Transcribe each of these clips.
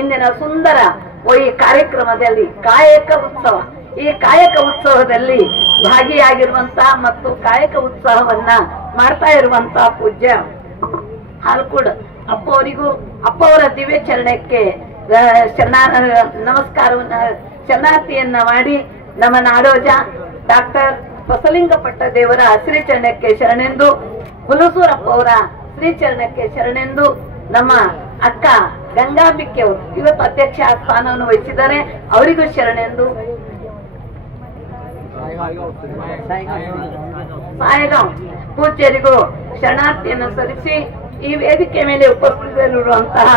ಇಂದಿನ ಸುಂದರ ಈ ಕಾರ್ಯಕ್ರಮದಲ್ಲಿ ಕಾಯಕ ಉತ್ಸವ, ಈ ಕಾಯಕ ಉತ್ಸವದಲ್ಲಿ ಭಾಗಿಯಾಗಿರುವಂತಹ ಮತ್ತು ಕಾಯಕ ಉತ್ಸವವನ್ನ ಮಾಡ್ತಾ ಇರುವಂತಹ ಪೂಜ್ಯ ಹಾಲ್ಕೂಡ್ ಅಪ್ಪ ಅವರಿಗೂ ಅಪ್ಪ ಅವರ ದಿವ್ಯ ಚರಣಕ್ಕೆ ನಮಸ್ಕಾರವನ್ನ ಶರಣಾರ್ಥಿಯನ್ನ ಮಾಡಿ ನಮ್ಮ ನಾಡೋಜ ಡಾಕ್ಟರ್ ಬಸಲಿಂಗಪಟ್ಟ ದೇವರ ಶ್ರೀಚರಣಕ್ಕೆ ಶರಣೆಂದು, ಹುಲಸೂರಪ್ಪ ಅವರ ಶ್ರೀಚರಣಕ್ಕೆ ಶರಣೆಂದು, ನಮ್ಮ ಅಕ್ಕ ಗಂಗಾಂಬಿಕೆ ಅವರು ಇವತ್ತು ಅಧ್ಯಕ್ಷ ಸ್ಥಾನವನ್ನು ವಹಿಸಿದ್ದಾರೆ, ಅವರಿಗೂ ಶರಣೆಂದು, ಸಾಯಗಾಂವ್ ಪೂಜ್ಯರಿಗೂ ಶರಣಾರ್ಥಿಯನ್ನು ಸಲ್ಲಿಸಿ ಈ ವೇದಿಕೆ ಮೇಲೆ ಉಪಸ್ಥಿತರಿರುವಂತಹ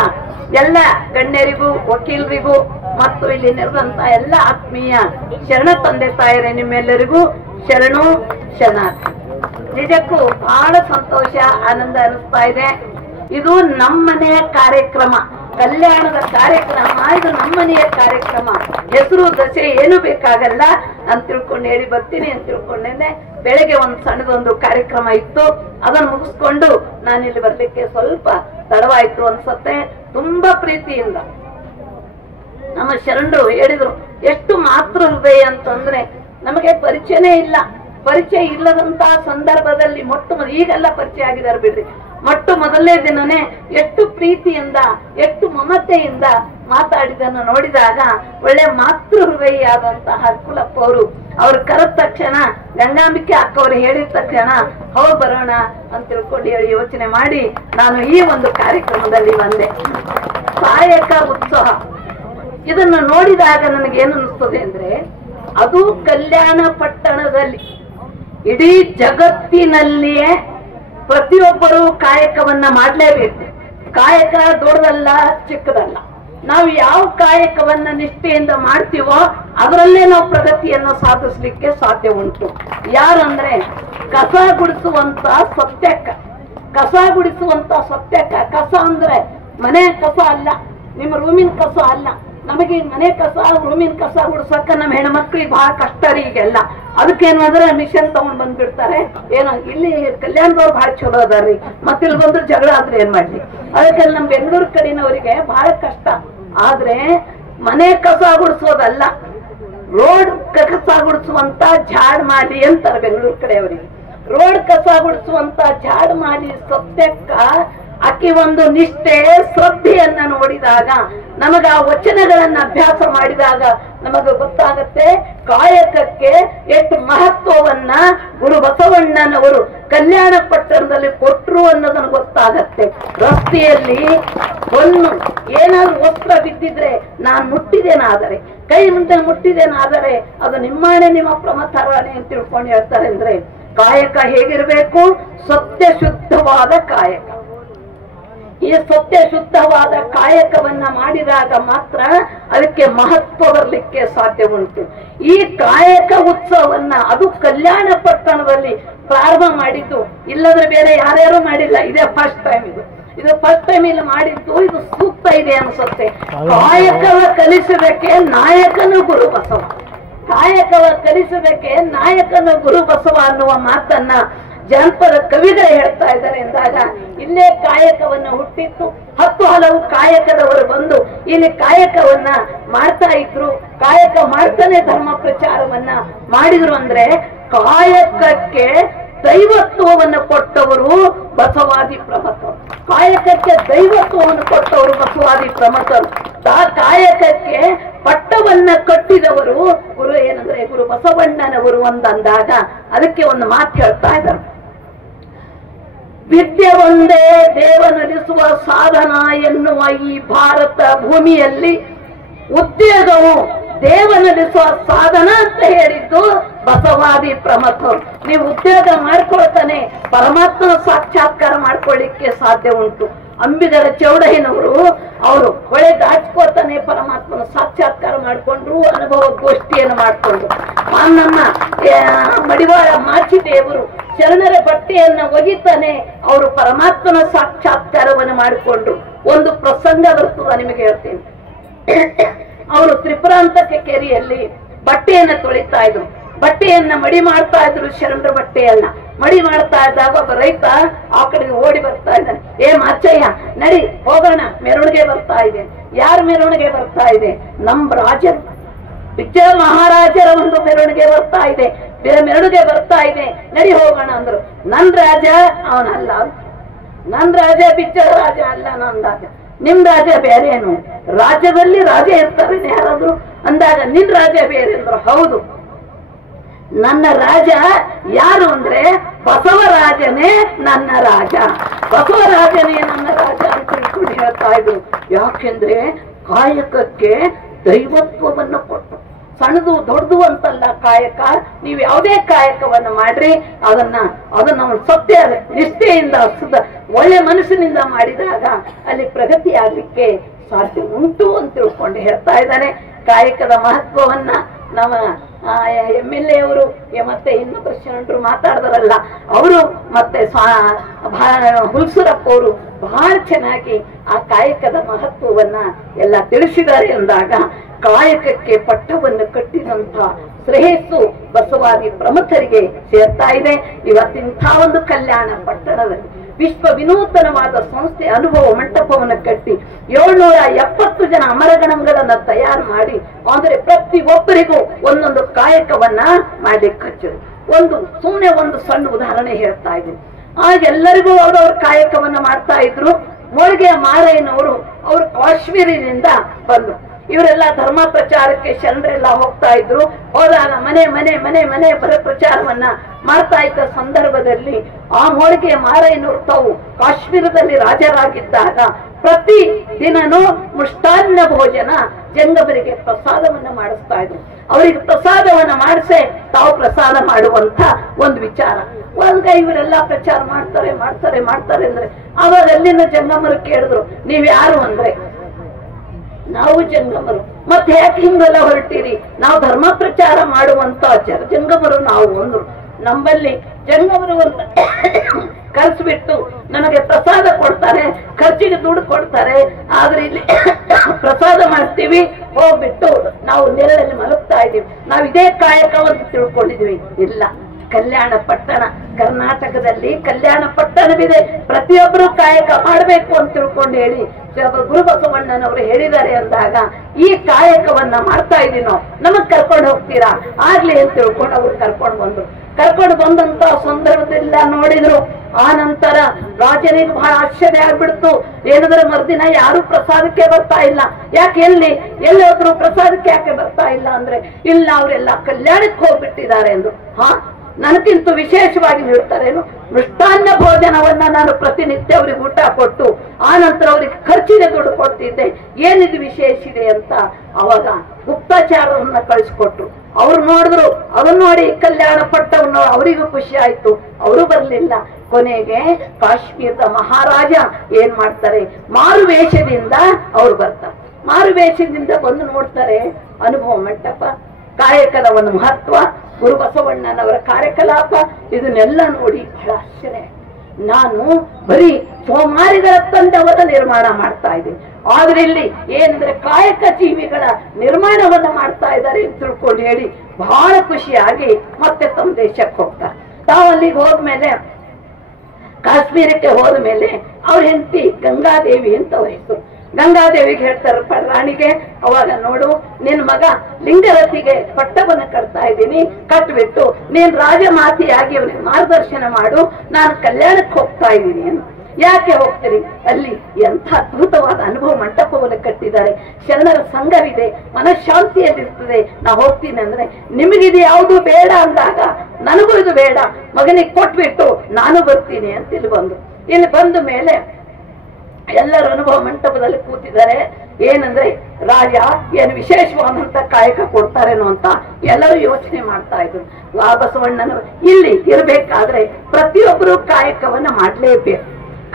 ಎಲ್ಲ ಗಣ್ಯರಿಗೂ ವಕೀಲರಿಗೂ ಮತ್ತು ಇಲ್ಲಿ ನೆರೆದಂತಹ ಎಲ್ಲ ಆತ್ಮೀಯ ಶರಣ ತಂದೆ ತಾಯರೇ ನಿಮ್ಮೆಲ್ಲರಿಗೂ ಶರಣು ಶರಣಾರ್ಥಿ. ನಿಜಕ್ಕೂ ಬಹಳ ಸಂತೋಷ ಆನಂದ ಅನಿಸ್ತಾ ಇದೆ. ಇದು ನಮ್ಮನೆಯ ಕಾರ್ಯಕ್ರಮ, ಕಲ್ಯಾಣದ ಕಾರ್ಯಕ್ರಮ, ಇದು ನಮ್ಮನೆಯ ಕಾರ್ಯಕ್ರಮ. ಹೆಸರು ದಶೆ ಏನು ಬೇಕಾಗಲ್ಲ ಅಂತ ತಿಳ್ಕೊಂಡು ಹೇಳಿ ಬರ್ತೀನಿ ಅಂತ ತಿಳ್ಕೊಂಡೇನೆ. ಬೆಳಗ್ಗೆ ಸಣ್ಣದೊಂದು ಕಾರ್ಯಕ್ರಮ ಇತ್ತು, ಅದನ್ನು ಮುಗಿಸ್ಕೊಂಡು ನಾನಿಲ್ಲಿ ಬರ್ಲಿಕ್ಕೆ ಸ್ವಲ್ಪ ತಡವಾಯ್ತು ಅನ್ಸತ್ತೆ. ತುಂಬಾ ಪ್ರೀತಿಯಿಂದ ನಮ್ಮ ಶರಣರು ಹೇಳಿದ್ರು, ಎಷ್ಟು ಮಾತೃ ಹೃದಯ ಅಂತಂದ್ರೆ ನಮಗೆ ಪರಿಚಯನೇ ಇಲ್ಲ. ಪರಿಚಯ ಇಲ್ಲದಂತಹ ಸಂದರ್ಭದಲ್ಲಿ ಈಗೆಲ್ಲ ಪರಿಚಯ ಆಗಿದ್ದಾರೆ ಬಿಡ್ರಿ, ಮೊದಲನೇ ದಿನನೇ ಎಷ್ಟು ಪ್ರೀತಿಯಿಂದ ಎಷ್ಟು ಮಮತೆಯಿಂದ ಮಾತಾಡಿದನ್ನು ನೋಡಿದಾಗ ಒಳ್ಳೆ ಮಾತೃ ಹೃದಯಿಯಾದಂತಹ ಹರ್ಕುಲಪ್ಪ ಅವರು ಕರೆದ ತಕ್ಷಣ, ಗಂಗಾಂಬಿಕೆ ಅಕ್ಕ ಅವರು ಹೇಳಿದ ತಕ್ಷಣ ಹೋಗಿ ಬರೋಣ ಅಂತ ತಿಳ್ಕೊಂಡು ಯೋಚನೆ ಮಾಡಿ ನಾನು ಈ ಒಂದು ಕಾರ್ಯಕ್ರಮದಲ್ಲಿ ಬಂದೆ. ಕಾಯಕ ಉತ್ಸವ ಇದನ್ನು ನೋಡಿದಾಗ ನನಗೇನು ಅನಿಸ್ತದೆ ಅಂದ್ರೆ, ಅದು ಕಲ್ಯಾಣ ಪಟ್ಟಣದಲ್ಲಿ ಇಡೀ ಜಗತ್ತಿನಲ್ಲಿಯೇ ಪ್ರತಿಯೊಬ್ಬರು ಕಾಯಕವನ್ನ ಮಾಡ್ಲೇಬೇಕು. ಕಾಯಕ ದೊಡ್ಡದಲ್ಲ ಚಿಕ್ಕದಲ್ಲ. ನಾವು ಯಾವ ಕಾಯಕವನ್ನ ನಿಷ್ಠೆಯಿಂದ ಮಾಡ್ತೀವೋ ಅದರಲ್ಲೇ ನಾವು ಪ್ರಗತಿಯನ್ನು ಸಾಧಿಸ್ಲಿಕ್ಕೆ ಸಾಧ್ಯ ಉಂಟು. ಯಾರಂದ್ರೆ ಕಸ ಗುಡಿಸುವಂತ ಸತ್ಯಕ್ಕ, ಕಸ ಗುಡಿಸುವಂತ ಸತ್ಯಕ್ಕ. ಕಸ ಅಂದ್ರೆ ಮನೆ ಕಸ ಅಲ್ಲ, ನಿಮ್ಮ ರೂಮಿನ ಕಸ ಅಲ್ಲ. ನಮಗೆ ಮನೆ ಕಸ ರೂಮಿನ ಕಸ ಗುಡ್ಸಕ್ಕ ನಮ್ಮ ಹೆಣ್ಮಕ್ಳಿಗೆ ಬಹಳ ಕಷ್ಟ ರೀ ಈಗೆಲ್ಲ. ಅದಕ್ಕೇನು ಅಂದ್ರೆ ಮಿಷನ್ ತಗೊಂಡ್ ಬಂದ್ಬಿಡ್ತಾರೆ. ಏನೋ ಇಲ್ಲಿ ಕಲ್ಯಾಣದವ್ರು ಬಹಳ ಚಲೋ ಅದಾರ್ರಿ, ಮತ್ತೆ ಇಲ್ಲಿ ಬಂದ್ರೆ ಜಗಳ ಆದ್ರೆ ಏನ್ ಮಾಡ್ಲಿ. ಅದಕ್ಕೆ ನಮ್ಮ ಬೆಂಗಳೂರು ಕಡೆನವರಿಗೆ ಬಹಳ ಕಷ್ಟ. ಆದ್ರೆ ಮನೆ ಕಸ ಗುಡಿಸೋದಲ್ಲ, ರೋಡ್ ಕಸ ಗುಡಿಸುವಂತ ಝಾಡ್ ಮಾಡಿ ಅಂತಾರೆ ಬೆಂಗಳೂರು ಕಡೆಯವರಿಗೆ. ರೋಡ್ ಕಸ ಗುಡಿಸುವಂತ ಝಾಡ್ ಮಾಡಿ ಸತ್ಯಕ್ಕ ಆಕೆ ಒಂದು ನಿಷ್ಠೆ ಶ್ರದ್ಧೆಯನ್ನ ನೋಡಿದಾಗ, ನಮಗ ಆ ವಚನಗಳನ್ನ ಅಭ್ಯಾಸ ಮಾಡಿದಾಗ ನಮಗ ಗೊತ್ತಾಗತ್ತೆ ಕಾಯಕಕ್ಕೆ ಎಷ್ಟು ಮಹತ್ವವನ್ನ ಗುರು ಬಸವಣ್ಣನವರು ಕಲ್ಯಾಣ ಪಟ್ಟಣದಲ್ಲಿ ಕೊಟ್ರು ಅನ್ನೋದನ್ನು ಗೊತ್ತಾಗತ್ತೆ. ರಸ್ತೆಯಲ್ಲಿ ಏನಾದ್ರು ವಸ್ತ್ರ ಬಿದ್ದಿದ್ರೆ ನಾನು ಮುಟ್ಟಿದೇನಾದರೆ, ಕೈ ಮುಂದೆ ಮುಟ್ಟಿದೇನಾದರೆ ಅದು ನಿಮ್ಮಾಣೆ ನಿಮ್ಮ ಪ್ರಮಥರಾಣೆ ಅಂತ ತಿಳ್ಕೊಂಡು ಹೇಳ್ತಾರೆ. ಅಂದ್ರೆ ಕಾಯಕ ಹೇಗಿರ್ಬೇಕು? ಸತ್ಯ ಶುದ್ಧವಾದ ಕಾಯಕ. ಈ ಸತ್ಯ ಶುದ್ಧವಾದ ಕಾಯಕವನ್ನ ಮಾಡಿದಾಗ ಮಾತ್ರ ಅದಕ್ಕೆ ಮಹತ್ವ ಬರಲಿಕ್ಕೆ ಸಾಧ್ಯ ಉಂಟು. ಈ ಕಾಯಕ ಉತ್ಸವವನ್ನ ಅದು ಕಲ್ಯಾಣ ಪಟ್ಟಣದಲ್ಲಿ ಪ್ರಾರಂಭ ಮಾಡಿದ್ದು, ಇಲ್ಲದ್ರೆ ಬೇರೆ ಯಾರ್ಯಾರು ಮಾಡಿಲ್ಲ. ಇದೇ ಫಸ್ಟ್ ಟೈಮ್. ಇದು ಫಸ್ಟ್ ಟೈಮ್ ಇಲ್ಲಿ ಮಾಡಿದ್ದು. ಇದು ಸೂಕ್ತ ಇದೆ ಅನ್ಸುತ್ತೆ. ಕಾಯಕವ ಕಲಿಸಬೇಕೆ ನಾಯಕನು ಗುರು ಬಸವ, ಕಾಯಕವ ಕಲಿಸಬೇಕೆ ನಾಯಕನು ಗುರು ಬಸವ ಅನ್ನುವ ಮಾತನ್ನ ಜನಪದ ಕವಿಗಳು ಹೇಳ್ತಾ ಇದ್ದಾರೆ ಎಂದಾಗ ಇಲ್ಲೇ ಕಾಯಕವನ್ನ ಹುಟ್ಟಿತ್ತು. 10 ಹಲವು ಕಾಯಕದವರು ಬಂದು ಇಲ್ಲಿ ಕಾಯಕವನ್ನ ಮಾಡ್ತಾ ಇದ್ರು. ಕಾಯಕ ಮಾಡ್ತಾನೆ ಧರ್ಮ ಪ್ರಚಾರವನ್ನ ಮಾಡಿದ್ರು. ಅಂದ್ರೆ ಕಾಯಕಕ್ಕೆ ದೈವತ್ವವನ್ನು ಕೊಟ್ಟವರು ಬಸವಾದಿ ಪ್ರಮಥರು. ಕಾಯಕಕ್ಕೆ ದೈವತ್ವವನ್ನು ಕೊಟ್ಟವರು ಬಸವಾದಿ ಪ್ರಮಥರು. ಕಾಯಕಕ್ಕೆ ಪಟ್ಟವನ್ನ ಕಟ್ಟಿದವರು ಗುರು ಬಸವಣ್ಣನವರು ಅಂದಾಗ ಅದಕ್ಕೆ ಒಂದು ಮಾತು ಹೇಳ್ತಾ ಇದ್ದಾರೆ. ವಿದ್ಯೆ ಒಂದೇ ದೇವನರಿಸುವ ಸಾಧನ ಎನ್ನುವ ಈ ಭಾರತ ಭೂಮಿಯಲ್ಲಿ ಉದ್ಯೋಗವು ದೇವನರಿಸುವ ಸಾಧನ ಅಂತ ಹೇಳಿದ್ದು ಬಸವಾದಿ ಪ್ರಮಥರು. ನೀವು ಉದ್ಯೋಗ ಮಾಡ್ಕೊಳ್ತಾನೆ ಪರಮಾತ್ಮನ ಸಾಕ್ಷಾತ್ಕಾರ ಮಾಡ್ಕೊಳ್ಳಿಕ್ಕೆ ಸಾಧ್ಯ ಉಂಟು. ಅಂಬಿಗರ ಚೌಡಯ್ಯನವರು ಅವರು ಹೊಳೆ ದಾಚ್ಕೋತಾನೆ ಪರಮಾತ್ಮನ ಸಾಕ್ಷಾತ್ಕಾರ ಮಾಡಿಕೊಂಡ್ರು, ಅನುಭವ ಗೋಷ್ಠಿಯನ್ನು ಮಾಡಿಕೊಂಡ್ರು. ನಮ್ಮ ಮಡಿವಾಳ ಮಾಚಿದೇವರು ಶರಣರ ಬಟ್ಟೆಯನ್ನ ಒಗಿತಾನೆ ಅವರು ಪರಮಾತ್ಮನ ಸಾಕ್ಷಾತ್ಕಾರವನ್ನು ಮಾಡಿಕೊಂಡ್ರು. ಒಂದು ಪ್ರಸಂಗ ಬರ್ತದ ನಿಮಗೆ ಹೇಳ್ತೀನಿ. ಅವರು ತ್ರಿಪುರಾಂತಕ ಕೆರೆಯಲ್ಲಿ ಬಟ್ಟೆಯನ್ನ ತೊಳಿತಾ ಇದ್ರು, ಬಟ್ಟೆಯನ್ನ ಮಡಿ ಮಾಡ್ತಾ ಇದ್ರು. ಶರಣರ ಬಟ್ಟೆಯನ್ನ ಮಡಿ ಮಾಡ್ತಾ ಇದ್ದಾಗ ಒಬ್ಬ ರೈತ ಆ ಕಡೆಗೆ ಓಡಿ ಬರ್ತಾ ಇದ್ದಾನೆ. ಮಾಚಯ್ಯ ನಡಿ ಹೋಗೋಣ, ಮೆರವಣಿಗೆ ಬರ್ತಾ ಇದೆ. ಯಾರ ಮೆರವಣಿಗೆ ಬರ್ತಾ ಇದೆ? ನಮ್ ರಾಜ ವಿಜಯ ಮಹಾರಾಜರ ಒಂದು ಮೆರವಣಿಗೆ ಬರ್ತಾ ಇದೆ, ಮೆರವಣಿಗೆ ಬರ್ತಾ ಇದೆ, ನಡಿ ಹೋಗೋಣ ಅಂದ್ರು. ನನ್ ರಾಜ ಅವನಲ್ಲ, ನನ್ ರಾಜ ಬಿಜ್ಜಳ ರಾಜ ಅಲ್ಲ, ನನ್ ರಾಜ. ನಿಮ್ ರಾಜ ಬೇರೇನು? ರಾಜ್ಯದಲ್ಲಿ ರಾಜ ಇರ್ತಾರೆ ಯಾರಾದ್ರು ಅಂದಾಗ ನಿನ್ ರಾಜ ಬೇರೆ ಅಂದ್ರು. ಹೌದು, ನನ್ನ ರಾಜ ಯಾರು ಅಂದ್ರೆ ಬಸವರಾಜನೇ ನನ್ನ ರಾಜ, ಬಸವರಾಜನೇ ನನ್ನ ರಾಜ ಅಂತ ತಿಳ್ಕೊಂಡು ಹೇಳ್ತಾ ಇದ್ರು. ಯಾಕೆಂದ್ರೆ ಕಾಯಕಕ್ಕೆ ದೈವತ್ವವನ್ನು ಕೊಟ್ಟು, ಸಣ್ಣದು ದೊಡ್ಡದು ಅಂತಲ್ಲ ಕಾಯಕ. ನೀವು ಯಾವುದೇ ಕಾಯಕವನ್ನ ಮಾಡ್ರಿ, ಅದನ್ನ ಸತ್ಯ ನಿಷ್ಠೆಯಿಂದ ಒಳ್ಳೆ ಮನಸ್ಸಿನಿಂದ ಮಾಡಿದಾಗ ಅಲ್ಲಿ ಪ್ರಗತಿ ಆಗ್ಲಿಕ್ಕೆ ಸಾಧ್ಯ ಉಂಟು ಅಂತ ತಿಳ್ಕೊಂಡು ಹೇಳ್ತಾ ಇದ್ದಾನೆ. ಕಾಯಕದ ಮಹತ್ವವನ್ನ ನಮ್ಮ MLA ಅವರು ಮತ್ತೆ ಇನ್ನೊಬ್ಬರು ಶರಣರು ಮಾತಾಡಿದಾರಲ್ಲ ಅವರು, ಮತ್ತೆ ಹುಲ್ಸೂರಪ್ಪ ಅವರು ಬಹಳ ಚೆನ್ನಾಗಿ ಆ ಕಾಯಕದ ಮಹತ್ವವನ್ನ ಎಲ್ಲ ತಿಳಿಸಿದ್ದಾರೆ ಅಂದಾಗ, ಕಾಯಕಕ್ಕೆ ಪಟ್ಟವನ್ನು ಕಟ್ಟಿದಂತ ಶ್ರೇಯಸ್ಸು ಬಸವಾದಿ ಪ್ರಮುಖರಿಗೆ ಸೇರ್ತಾ ಇದೆ. ಇವತ್ತಿಂಥ ಒಂದು ಕಲ್ಯಾಣ ಪಟ್ಟಣದಲ್ಲಿ ವಿಶ್ವ ವಿನೂತನವಾದ ಸಂಸ್ಥೆ ಅನುಭವ ಮಂಟಪವನ್ನು ಕಟ್ಟಿ 770 ಜನ ಅಮರಗಣಗಳನ್ನ ತಯಾರು ಮಾಡಿ, ಅಂದ್ರೆ ಪ್ರತಿ ಒಬ್ಬರಿಗೂ ಒಂದೊಂದು ಕಾಯಕವನ್ನ ಮಾಡ್ಲಿಕ್ಕೆ ಹಚ್ಚಿದ್ರು. ಸುಮ್ಮನೆ ಒಂದು ಸಣ್ಣ ಉದಾಹರಣೆ ಹೇಳ್ತಾ ಇದ್ದೀನಿ. ಎಲ್ಲರಿಗೂ ಅವ್ರವ್ರ ಕಾಯಕವನ್ನ ಮಾಡ್ತಾ ಇದ್ರು. ಮೋಳಿಗೆ ಮಾರಯ್ಯನವರು ಅವರು ಕಾಶ್ಮೀರಿನಿಂದ ಬಂದ್ರು. ಇವರೆಲ್ಲ ಧರ್ಮ ಪ್ರಚಾರಕ್ಕೆ ಶರಣರೆಲ್ಲ ಹೋಗ್ತಾ ಇದ್ರು. ಹೋದಾಗ ಮನೆ ಮನೆ ಮನೆ ಮನೆ ಬರ ಪ್ರಚಾರವನ್ನ ಮಾಡ್ತಾ ಇದ್ದ ಸಂದರ್ಭದಲ್ಲಿ ಆ ಮೋಳಿಗೆ ಮಾರಯ್ಯನವರು ತಾವು ಕಾಶ್ಮೀರದಲ್ಲಿ ರಾಜರಾಗಿದ್ದಾಗ ಪ್ರತಿ ದಿನನೂ ಮೃಷ್ಟಾನ್ನ ಭೋಜನ ಜಂಗಮರಿಗೆ ಪ್ರಸಾದವನ್ನ ಮಾಡಿಸ್ತಾ ಇದ್ರು. ಅವರಿಗೆ ಪ್ರಸಾದವನ್ನ ಮಾಡಿಸೆ ತಾವು ಪ್ರಸಾದ ಮಾಡುವಂತ ಒಂದು ವಿಚಾರ. ಇವರೆಲ್ಲ ಪ್ರಚಾರ ಮಾಡ್ತಾರೆ ಮಾಡ್ತಾರೆ ಮಾಡ್ತಾರೆ ಅಂದ್ರೆ ಅವಾಗ ಅಲ್ಲಿನ ಜಂಗಮರು ಕೇಳಿದ್ರು, ನೀವ್ ಯಾರು ಅಂದ್ರೆ ನಾವು ಜಂಗಮರು. ಮತ್ತೆ ಯಾಕೆ ಹಿಂಗೆಲ್ಲ ಹೊರಟಿರಿ? ನಾವು ಧರ್ಮ ಪ್ರಚಾರ ಮಾಡುವಂತ ಜಂಗಮರು ನಾವು ಅಂದ್ರು. ನಮ್ಮಲ್ಲಿ ಜಂಗಮರು ಒಂದು ಕರ್ಸ್ಬಿಟ್ಟು ನಮಗೆ ಪ್ರಸಾದ ಕೊಡ್ತಾರೆ, ಖರ್ಚಿಗೆ ದುಡ್ಡು ಕೊಡ್ತಾರೆ, ಆದ್ರೆ ಇಲ್ಲಿ ಪ್ರಸಾದ ಮಾಡ್ತೀವಿ, ಹೋಗ್ಬಿಟ್ಟು ನಾವು ನೆರಳಲ್ಲಿ ಮಲಗ್ತಾ ಇದೀವಿ, ನಾವ್ ಇದೇ ಕಾಯಕವನ್ನು ತಿಳ್ಕೊಂಡಿದೀವಿ. ಇಲ್ಲ, ಕಲ್ಯಾಣ ಪಟ್ಟಣ ಕರ್ನಾಟಕದಲ್ಲಿ ಕಲ್ಯಾಣ ಪಟ್ಟಣವಿದೆ. ಪ್ರತಿಯೊಬ್ಬರು ಕಾಯಕ ಮಾಡಬೇಕು ಅಂತ ತಿಳ್ಕೊಂಡು ಹೇಳಿ ಗುರು ಬಸವಣ್ಣನವರು ಹೇಳಿದ್ದಾರೆ ಅಂದಾಗ ಈ ಕಾಯಕವನ್ನ ಮಾಡ್ತಾ ಇದೀನೋ, ನಮಗ್ ಕರ್ಕೊಂಡು ಹೋಗ್ತೀರಾ? ಆಗ್ಲಿ ಅಂತ ತಿಳ್ಕೊಂಡು ಅವ್ರು ಕರ್ಕೊಂಡು ಬಂದಂತ ಸಂದರ್ಭದಲ್ಲ ನೋಡಿದ್ರು. ಆ ನಂತರ ರಾಜನಿಗೆ ಬಹಳ ಆಶ್ಚರ್ಯ ಆಗ್ಬಿಡ್ತು. ಏನಂದ್ರೆ ಮರ್ದಿನ ಯಾರು ಪ್ರಸಾದಕ್ಕೆ ಬರ್ತಾ ಇಲ್ಲ. ಯಾಕೆ ಎಲ್ಲಿ ಹೋದ್ರು ಪ್ರಸಾದಕ್ಕೆ ಯಾಕೆ ಬರ್ತಾ ಇಲ್ಲ ಅಂದ್ರೆ, ಇಲ್ಲ ಅವರೆಲ್ಲ ಕಲ್ಯಾಣಕ್ಕೆ ಹೋಗ್ಬಿಟ್ಟಿದ್ದಾರೆ ಎಂದು. ನನಗಿಂತ ವಿಶೇಷವಾಗಿ ನೀಡ್ತಾರೇನು? ಮೃಷ್ಟಾನ್ನ ಭೋಜನವನ್ನ ನಾನು ಪ್ರತಿನಿತ್ಯ ಅವ್ರಿಗೆ ಊಟ ಕೊಟ್ಟು ಆ ನಂತರ ಅವ್ರಿಗೆ ಖರ್ಚಿಗೆ ದುಡ್ಡು ಕೊಡ್ತಿದ್ದೆ. ಏನಿದು ವಿಶೇಷ ಇದೆ ಅಂತ ಅವಾಗ ಗುಪ್ತಚಾರವನ್ನ ಕಳಿಸ್ಕೊಟ್ರು. ಅವ್ರು ನೋಡಿದ್ರು, ಅದನ್ನ ನೋಡಿ ಕಲ್ಯಾಣ ಪಟ್ಟವನ್ನು ಅವರಿಗೂ ಖುಷಿ ಆಯ್ತು. ಅವರು ಬರ್ಲಿಲ್ಲ. ಕೊನೆಗೆ ಕಾಶ್ಮೀರದ ಮಹಾರಾಜ ಏನ್ ಮಾಡ್ತಾರೆ, ಮಾರುವೇಷದಿಂದ ಅವ್ರು ಬರ್ತಾರೆ. ಮಾರುವೇಷದಿಂದ ಬಂದು ನೋಡ್ತಾರೆ ಅನುಭವ ಮಂಟಪ, ಕಾಯಕದ ಒಂದು ಮಹತ್ವ, ಗುರು ಬಸವಣ್ಣನವರ ಕಾರ್ಯಕಲಾಪ, ಇದನ್ನೆಲ್ಲ ನೋಡಿ ಬಹಳ ಆಶ್ಚರ್ಯ. ನಾನು ಬರೀ ಸೋಮಾರಿಗಳ ತಂಡವನ್ನ ನಿರ್ಮಾಣ ಮಾಡ್ತಾ ಇದ್ದೀನಿ, ಆದ್ರೆ ಇಲ್ಲಿ ಏನಂದ್ರೆ ಕಾಯಕ ಜೀವಿಗಳ ನಿರ್ಮಾಣವನ್ನ ಮಾಡ್ತಾ ಇದ್ದಾರೆ ಅಂತ ತಿಳ್ಕೊಂಡು ಹೇಳಿ ಬಹಳ ಖುಷಿಯಾಗಿ ಮತ್ತೆ ತಮ್ಮ ದೇಶಕ್ಕೆ ಹೋಗ್ತಾರೆ. ತಾವು ಅಲ್ಲಿಗೆ ಹೋದ್ಮೇಲೆ, ಕಾಶ್ಮೀರಕ್ಕೆ ಹೋದ ಮೇಲೆ ಅವ್ರ ಹೆಂಡತಿ ಗಂಗಾದೇವಿ ಅಂತ ಅವ್ರ ಹೆಸರು. ಗಂಗಾದೇವಿಗೆ ಹೇಳ್ತಾರಪ್ಪ ರಾಣಿಗೆ, ಅವಾಗ ನೋಡು ನಿನ್ ಮಗ ಲಿಂಗರತಿಗೆ ಪಟ್ಟವನ್ನು ಕಟ್ತಾ ಇದ್ದೀನಿ, ಕಟ್ಬಿಟ್ಟು ನೀನ್ ರಾಜಮಾತೆಯಾಗಿ ಅವನಿಗೆ ಮಾರ್ಗದರ್ಶನ ಮಾಡು, ನಾನು ಕಲ್ಯಾಣಕ್ಕೆ ಹೋಗ್ತಾ ಇದ್ದೀನಿ ಅಂತ. ಯಾಕೆ ಹೋಗ್ತೀರಿ? ಅಲ್ಲಿ ಎಂಥ ಅದ್ಭುತವಾದ ಅನುಭವ ಮಂಟಪವನ್ನು ಕಟ್ಟಿದ್ದಾರೆ, ಶರಣರ ಸಂಘವಿದೆ, ಮನಃಶಾಂತಿಯಲ್ಲಿರ್ತದೆ. ನಾ ಹೋಗ್ತೀನಿ ಅಂದ್ರೆ ನಿಮಗಿದು ಯಾವುದು ಬೇಡ ಅಂದಾಗ ನನಗೂ ಇದು ಬೇಡ, ಮಗನಿಗೆ ಕೊಟ್ಬಿಟ್ಟು ನಾನು ಬರ್ತೀನಿ ಅಂತ ಇಲ್ಲಿ ಬಂದ ಮೇಲೆ ಎಲ್ಲರೂ ಅನುಭವ ಮಂಟಪದಲ್ಲಿ ಕೂತಿದ್ದಾರೆ. ಏನಂದ್ರೆ ರಾಜ ಏನು ವಿಶೇಷವಾದಂತ ಕಾಯಕ ಕೊಡ್ತಾರೇನೋ ಅಂತ ಎಲ್ಲರೂ ಯೋಚನೆ ಮಾಡ್ತಾ ಇದ್ರು. ಬಸವಣ್ಣನವರು ಇಲ್ಲಿ ಇರ್ಬೇಕಾದ್ರೆ ಪ್ರತಿಯೊಬ್ಬರು ಕಾಯಕವನ್ನ ಮಾಡ್ಲೇಬೇಕು.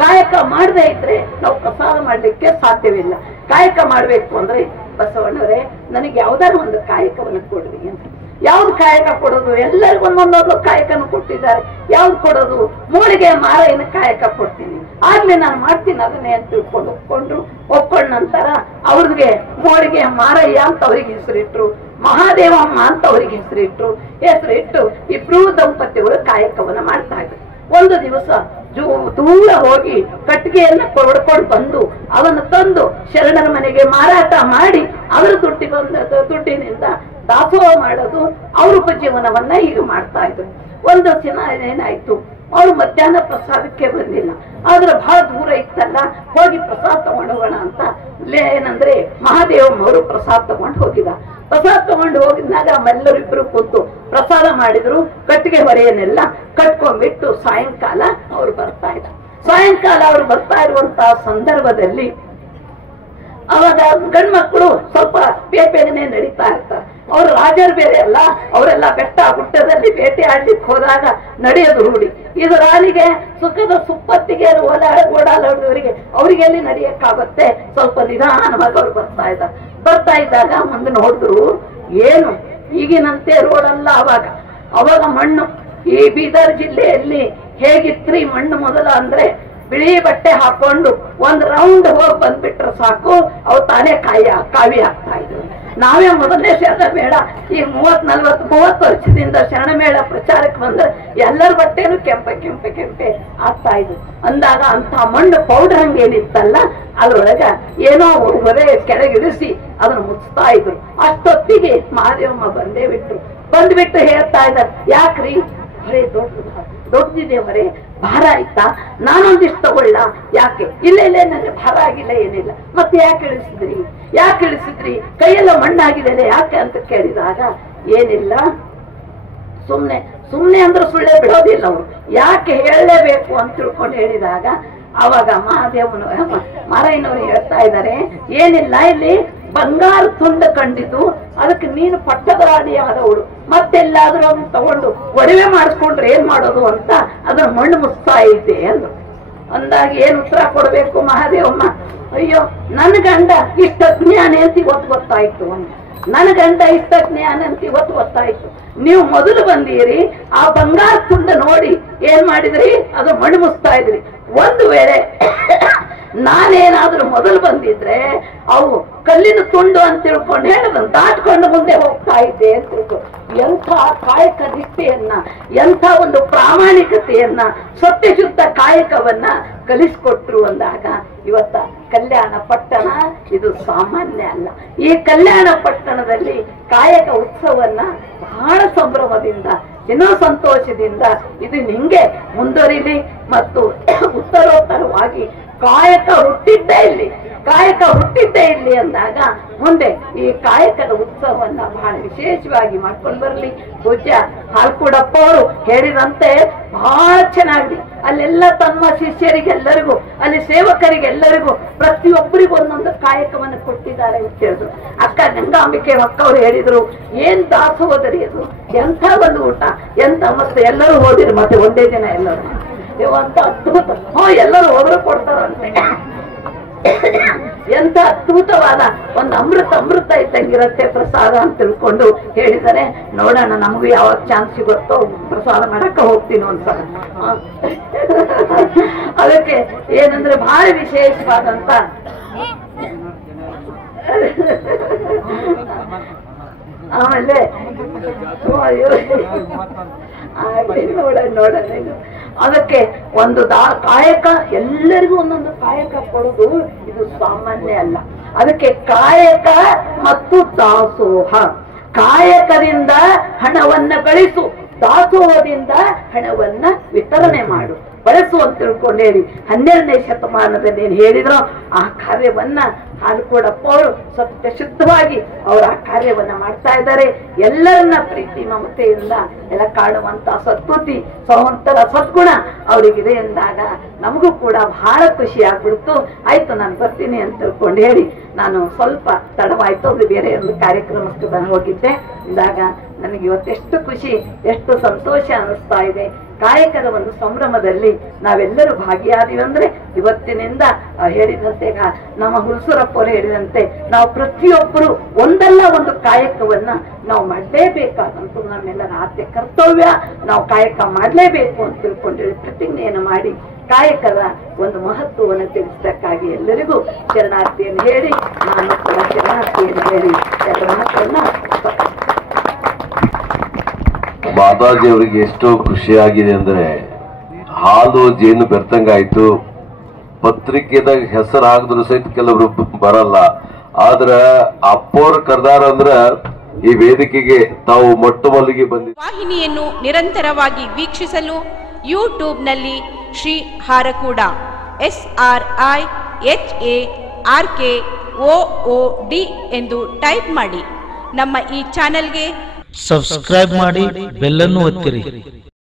ಕಾಯಕ ಮಾಡದೇ ಇದ್ರೆ ನಾವು ಪ್ರಸಾದ ಮಾಡ್ಲಿಕ್ಕೆ ಸಾಧ್ಯವಿಲ್ಲ. ಕಾಯಕ ಮಾಡ್ಬೇಕು ಅಂದ್ರೆ ಬಸವಣ್ಣವರೇ ನನಗೆ ಯಾವ್ದಾದ್ರು ಒಂದು ಕಾಯಕವನ್ನು ಕೊಡ್ರಿ ಅಂತ. ಯಾವ್ದು ಕಾಯಕ ಕೊಡೋದು? ಎಲ್ಲರಿಗೂ ಒಂದೊಂದು ಕಾಯಕನ ಕೊಟ್ಟಿದ್ದಾರೆ. ಯಾವ್ದು ಕೊಡೋದು? ಮೋಳಿಗೆ ಮಾರಯ್ಯನ ಕಾಯಕ ಕೊಡ್ತೀನಿ, ಆಗ್ಲೇ ನಾನು ಮಾಡ್ತೀನಿ ಅದನ್ನೇ ಅಂತ ತಿಳ್ಕೊಂಡು ಒಪ್ಕೊಂಡ ನಂತರ ಅವ್ರಿಗೆ ಮೋಳಿಗೆ ಮಾರಯ್ಯ ಅಂತ ಅವ್ರಿಗೆ ಹೆಸರಿಟ್ರು, ಮಹಾದೇವಮ್ಮ ಅಂತ ಅವ್ರಿಗೆ ಹೆಸರಿಟ್ಟು ಇಬ್ರು ದಂಪತಿಗಳು ಕಾಯಕವನ್ನ ಮಾಡ್ತಾ ಇದ್ರು. ಒಂದು ದಿವಸ ದೂರ ಹೋಗಿ ಕಟ್ಟಿಗೆಯನ್ನ ಕೊಡ್ಕೊಂಡು ಬಂದು ಅವನು ತಂದು ಶರಣರ ಮನೆಗೆ ಮಾರಾಟ ಮಾಡಿ ಅವರ ದುಡ್ಡಿನಿಂದ ದಾಸೋಹ ಮಾಡೋದು ಅವ್ರ ಉಪಜೀವನವನ್ನ ಈಗ ಮಾಡ್ತಾ ಇದ್ರು. ಒಂದು ದಿನ ಏನಾಯ್ತು, ಅವ್ರು ಮಧ್ಯಾಹ್ನ ಪ್ರಸಾದಕ್ಕೆ ಬಂದಿಲ್ಲ, ಆದ್ರೆ ಬಹಳ ದೂರ ಇತ್ತಲ್ಲ, ಹೋಗಿ ಪ್ರಸಾದ ತಗೊಂಡು ಹೋಗೋಣ ಅಂತ ಏನಂದ್ರೆ ಮಹಾದೇವಮ್ಮವರು ಪ್ರಸಾದ ತಗೊಂಡು ಹೋಗಿದ. ಪ್ರಸಾದ ತಗೊಂಡು ಹೋಗಿದ್ದಾಗ ನಮ್ಮೆಲ್ಲರೂ ಇಬ್ರು ಕೂತು ಪ್ರಸಾದ ಮಾಡಿದ್ರು. ಕಟ್ಟಿಗೆ ಹೊರೆಯನ್ನೆಲ್ಲ ಕಟ್ಕೊಂಡ್ಬಿಟ್ಟು ಸಾಯಂಕಾಲ ಅವ್ರು ಬರ್ತಾ ಇದ್ರು. ಸಾಯಂಕಾಲ ಅವ್ರು ಬರ್ತಾ ಇರುವಂತಹ ಸಂದರ್ಭದಲ್ಲಿ ಅವಾಗ ಗಂಡ್ಮಕ್ಳು ಸ್ವಲ್ಪ ಬೇಗನೆ ನಡೀತಾ ಇರ್ತಾರೆ. ಅವ್ರು ರಾಜರು ಬೇರೆ ಅಲ್ಲ, ಅವರೆಲ್ಲ ಬೆಟ್ಟ ಗುಡ್ಡದಲ್ಲಿ ಬೇಟೆ ಆಡ್ಲಿಕ್ಕೆ ಹೋದಾಗ ನಡೆಯೋದು ರೂಢಿ. ಇದು ರಾಣಿಗೆ ಸುಖದ ಸುಪ್ಪತ್ತಿಗೆ ಓಡಾಡೋರಿಗೆ ಅವ್ರಿಗೆ ಎಲ್ಲಿ ನಡೆಯಕ್ಕಾಗತ್ತೆ, ಸ್ವಲ್ಪ ನಿಧಾನವಾಗಿ ಅವ್ರು ಬರ್ತಾ ಇದ್ದಾಗ ಮುಂದೆ ನೋಡಿದ್ರು ಏನು ಈಗಿನಂತೆ ರೋಡಲ್ಲ. ಅವಾಗ ಮಣ್ಣು ಈ ಬೀದರ್ ಜಿಲ್ಲೆಯಲ್ಲಿ ಹೇಗಿತ್ರಿ ಮಣ್ಣು ಮೊದಲ ಅಂದ್ರೆ ಬಿಳಿ ಬಟ್ಟೆ ಹಾಕೊಂಡು ಒಂದ್ ರೌಂಡ್ ಹೋಗಿ ಬಂದ್ಬಿಟ್ರೆ ಸಾಕು, ಅವು ತಾನೇ ಕಾವಿ ಆಗ್ತಾ ಇದ್ರು. ನಾವೇ ಮೊದಲನೇ ಶರಣ ಮೇಳ ಈ 30 ವರ್ಷದಿಂದ ಶರಣ ಮೇಳ ಪ್ರಚಾರಕ್ಕೆ ಬಂದ್ರೆ ಎಲ್ಲರ ಬಟ್ಟೆನೂ ಕೆಂಪೆ ಆಗ್ತಾ ಇದ್ರು. ಅಂದಾಗ ಅಂತ ಮಣ್ಣು ಪೌಡರ್ ಹಂಗೇನಿತ್ತಲ್ಲ ಅದ್ರೊಳಗ ಏನೋ ಹೊರೆ ಕೆಳಗಿಳಿಸಿ ಅದನ್ನ ಮುಚ್ತಾ ಇದ್ರು. ಅಷ್ಟೊತ್ತಿಗೆ ಮಹಾದೇವಮ್ಮ ಬಂದ್ಬಿಟ್ಟು ಹೇಳ್ತಾ ಇದ್ದಾರೆ, ಯಾಕ್ರಿ ಹೊರೆ ದೊಡ್ಡದಿದೆ, ಹೊರೆ ಭಾರ ಆಯ್ತಾ, ನಾನೊಂದಿಷ್ಟು ತಗೊಳ್ಳ, ಯಾಕೆ? ಇಲ್ಲ ನನಗೆ ಭಾರ ಆಗಿಲ್ಲ, ಏನಿಲ್ಲ. ಮತ್ತೆ ಯಾಕೆ ಇಳಿಸಿದ್ರಿ ಕೈಯೆಲ್ಲ ಮಣ್ಣಾಗಿದೆ ಯಾಕೆ ಅಂತ ಕೇಳಿದಾಗ ಏನಿಲ್ಲ, ಸುಮ್ನೆ ಅಂದ್ರೆ ಸುಳ್ಳೆ ಬಿಡೋದಿಲ್ಲ ಅವ್ರು, ಯಾಕೆ ಹೇಳಲೇಬೇಕು ಅಂತ ತಿಳ್ಕೊಂಡು ಹೇಳಿದಾಗ ಅವಾಗ ಮಾರಯ್ಯನವರು ಹೇಳ್ತಾ ಇದ್ದಾರೆ, ಏನಿಲ್ಲ ಇಲ್ಲಿ ಬಂಗಾರ ತುಂಡ ಕಂಡಿದ್ದು, ಅದಕ್ಕೆ ನೀನು ಪಟ್ಟದ ರಾಣಿ ಆದವಳು, ಮತ್ತೆಲ್ಲಾದ್ರೂ ಅದನ್ನ ತಗೊಂಡು ಒಡವೆ ಮಾಡಿಸ್ಕೊಂಡ್ರೆ ಏನ್ ಮಾಡೋದು ಅಂತ ಅದನ್ನ ಮಣ್ಣು ಮುಚ್ತಾ ಇದ್ದೆ ಅಂದ್ರು. ಅಂದಾಗ ಏನ್ ಉತ್ತರ ಕೊಡ್ಬೇಕು ಮಹಾದೇವಮ್ಮ? ಅಯ್ಯೋ ನನ್ನ ಗಂಡ ಇಷ್ಟ ಜ್ಞಾನ ಅಂತ ಇವತ್ತು ಗೊತ್ತಾಯ್ತು, ನನ್ನ ಗಂಡ ಇಷ್ಟ ಜ್ಞಾನ ಅಂತ ಇವತ್ತು ಗೊತ್ತಾಯ್ತು. ನೀವು ಮೊದಲು ಬಂದೀರಿ, ಆ ಬಂಗಾರ ತುಂಡ ನೋಡಿ ಏನ್ ಮಾಡಿದ್ರಿ, ಅದು ಮಣ್ಣು ಮುಚ್ತಾ ಇದ್ರಿ. ಒಂದು ವೇಳೆ ನಾನೇನಾದ್ರೂ ಮೊದಲು ಬಂದಿದ್ರೆ ಅವು ಕಲ್ಲಿನ ತುಂಡು ಅಂತ ತಿಳ್ಕೊಂಡು ಹೇಳದನ್ನು ದಾಟ್ಕೊಂಡು ಮುಂದೆ ಹೋಗ್ತಾ ಇದ್ದೆ ಅಂತ ತಿಳ್ಕೊಂಡು, ಎಂಥ ಕಾಯಕ ನಿಷ್ಠೆಯನ್ನ, ಎಂಥ ಒಂದು ಪ್ರಾಮಾಣಿಕತೆಯನ್ನ, ಸತ್ಯಶುದ್ಧ ಕಾಯಕವನ್ನ ಕಲಿಸ್ಕೊಟ್ರು ಅಂದಾಗ ಇವತ್ತ ಕಲ್ಯಾಣ ಪಟ್ಟಣ ಇದು ಸಾಮಾನ್ಯ ಅಲ್ಲ. ಈ ಕಲ್ಯಾಣ ಪಟ್ಟಣದಲ್ಲಿ ಕಾಯಕ ಉತ್ಸವನ್ನ ಬಹಳ ಸಂಭ್ರಮದಿಂದ, ಏನೋ ಸಂತೋಷದಿಂದ ಇದು ನಿಂಗೆ ಮುಂದುವರಿಲಿ ಮತ್ತು ಉತ್ತರೋತ್ತರವಾಗಿ ಕಾಯಕ ಹುಟ್ಟಿದ್ದೇ ಇಲ್ಲಿ ಅಂದಾಗ ಮುಂದೆ ಈ ಕಾಯಕದ ಉತ್ಸವವನ್ನ ಬಹಳ ವಿಶೇಷವಾಗಿ ಮಾಡ್ಕೊಂಡು ಬರಲಿ. ಪೂಜ್ಯ ಹಾಲ್ಕೂಡಪ್ಪ ಅವರು ಹೇಳಿದಂತೆ ಬಹಳ ಚೆನ್ನಾಗಿ ಅಲ್ಲೆಲ್ಲ ತಮ್ಮ ಶಿಷ್ಯರಿಗೆಲ್ಲರಿಗೂ, ಅಲ್ಲಿ ಸೇವಕರಿಗೆಲ್ಲರಿಗೂ ಪ್ರತಿಯೊಬ್ಬರಿಗೂ ಒಂದೊಂದು ಕಾಯಕವನ್ನು ಕೊಟ್ಟಿದ್ದಾರೆ ಅಂತ ಹೇಳಿದ್ರು. ಅಕ್ಕ ಗಂಗಾಂಬಿಕೆ ಅಕ್ಕವ್ರು ಹೇಳಿದ್ರು, ಏನ್ ದಾಸೋದರಿ ಅದು, ಎಂಥ ಒಂದು ಊಟ, ಎಂತ ಮತ್ತೆ ಎಲ್ಲರೂ ಹೋದಿರಿ, ಮತ್ತೆ ಒಂದೇ ದಿನ ಎಲ್ಲರೂ ಅಂತ ಅದ್ಭುತ, ಎಲ್ಲರೂ ಹೋದ್ರು ಕೊಡ್ತಾರಂತೆ. ಎಂತ ಅದ್ಭುತವಾದ ಒಂದು ಅಮೃತ ಇದ್ದಂಗಿರತ್ತೆ ಪ್ರಸಾದ ಅಂತ ತಿಳ್ಕೊಂಡು ಹೇಳಿದರೆ, ನೋಡೋಣ ನಮಗೂ ಯಾವಾಗ ಚಾನ್ಸ್ ಸಿಗುತ್ತೋ ಪ್ರಸಾದ ಮಾಡಕ್ಕೆ ಹೋಗ್ತೀನಿ ಒಂದ್ಸಲ. ಅದಕ್ಕೆ ಏನಂದ್ರೆ ಬಹಳ ವಿಶೇಷವಾದಂತ ಆಮೇಲೆ ನೋಡ ಅದಕ್ಕೆ ಒಂದು ಕಾಯಕ ಎಲ್ಲರಿಗೂ ಒಂದೊಂದು ಕಾಯಕ ಕೊಡುದು ಇದು ಸಾಮಾನ್ಯ ಅಲ್ಲ. ಅದಕ್ಕೆ ಕಾಯಕ ಮತ್ತು ದಾಸೋಹ, ಕಾಯಕದಿಂದ ಹಣವನ್ನ ಗಳಿಸು, ದಾಸೋಹದಿಂದ ಹಣವನ್ನ ವಿತರಣೆ ಮಾಡು, ಬಳಸು ಅಂತ ತಿಳ್ಕೊಂಡು ಹೇಳಿ 12ನೇ ಶತಮಾನದಲ್ಲಿ ಏನ್ ಹೇಳಿದ್ರು ಆ ಕಾರ್ಯವನ್ನ ಹಾಲ್ಕೂಡಪ್ಪ ಅವರು ಸತ್ಯ ಶುದ್ಧವಾಗಿ ಅವರು ಆ ಕಾರ್ಯವನ್ನ ಮಾಡ್ತಾ ಇದ್ದಾರೆ. ಎಲ್ಲರನ್ನ ಪ್ರೀತಿ ಮಮತೆಯಿಂದ ಎಲ್ಲ ಕಾಡುವಂತ ಸದ್ಬುದ್ಧಿ ಸಹೋಂತರ ಸದ್ಗುಣ ಅವರಿಗಿದೆ ಎಂದಾಗ ನಮಗೂ ಕೂಡ ಬಹಳ ಖುಷಿ ಆಗ್ಬಿಡ್ತು. ಆಯ್ತು ನಾನು ಬರ್ತೀನಿ ಅಂತ ತಿಳ್ಕೊಂಡು ಹೇಳಿ ನಾನು ಸ್ವಲ್ಪ ತಡವಾಯ್ತು, ಅದು ಬೇರೆ ಒಂದು ಕಾರ್ಯಕ್ರಮಕ್ಕೆ ಹೋಗಿದ್ದೆ. ಇಂದಾಗ ನನಗೆ ಇವತ್ತೆಷ್ಟು ಖುಷಿ, ಎಷ್ಟು ಸಂತೋಷ ಅನಿಸ್ತಾ ಇದೆ. ಕಾಯಕದ ಒಂದು ಸಂಭ್ರಮದಲ್ಲಿ ನಾವೆಲ್ಲರೂ ಭಾಗಿಯಾದೀವಿ ಅಂದ್ರೆ ಇವತ್ತಿನಿಂದ ಹೇಳಿದಂತೆ ನಮ್ಮ ಹುಲ್ಸೂರಪ್ಪರು ಹೇಳಿದಂತೆ ನಾವು ಪ್ರತಿಯೊಬ್ಬರು ಒಂದಲ್ಲ ಒಂದು ಕಾಯಕವನ್ನ ನಾವು ಮಾಡಲೇಬೇಕಾದಂತ ನಮ್ಮೆಲ್ಲರ ಆದ್ಯ ಕರ್ತವ್ಯ. ನಾವು ಕಾಯಕ ಮಾಡಲೇಬೇಕು ಅಂತ ತಿಳ್ಕೊಂಡು ಪ್ರತಿಜ್ಞೆಯನ್ನು ಮಾಡಿ ಕಾಯಕದ ಒಂದು ಮಹತ್ವವನ್ನು ತಿಳಿಸಕ್ಕಾಗಿ ಎಲ್ಲರಿಗೂ ಶರಣಾರ್ಥಿಯನ್ನು ಹೇಳಿ ನಾನು ಕೂಡ ಶರಣಾರ್ಥಿಯನ್ನು ಹೇಳಿ ಎಲ್ಲರ ಮಾತನ್ನ ಮಾತಾಜಿ ಅವರಿಗೆ ಎಷ್ಟೋ ಖುಷಿಯಾಗಿದೆ ಅಂದ್ರೆ ಹಾಲು ಜೇನು ಬೆರ್ತಂಗಾಯ್ತು. ಪತ್ರಿಕೆದಾಗ ಹೆಸರು ಹಾಕಿದ್ರು ಸಹಿತ ಕೆಲವರು ಬರಲ್ಲ. ಆದ್ರ ಅಪ್ಪೋರ್ ಕರ್ದಾರ ಅಂದ್ರ ಈ ವೇದಿಕೆಗೆ ತಾವು ಮೊಟ್ಟ ಮೊದಲಿಗೆ ಬಂದಿದ್ದ ವಾಹಿನಿಯನ್ನು ನಿರಂತರವಾಗಿ ವೀಕ್ಷಿಸಲು ಯೂಟ್ಯೂಬ್ನಲ್ಲಿ ಶ್ರೀ ಹಾರಕೂಡ SRIHARKOOD ಎಂದು ಟೈಪ್ ಮಾಡಿ. ನಮ್ಮ ಈ ಚಾನೆಲ್ಗೆ ಸಬ್ಸ್ಕ್ರೈಬ್ ಮಾಡಿ, ಬೆಲ್ ಅನ್ನು ಒತ್ತಿರಿ.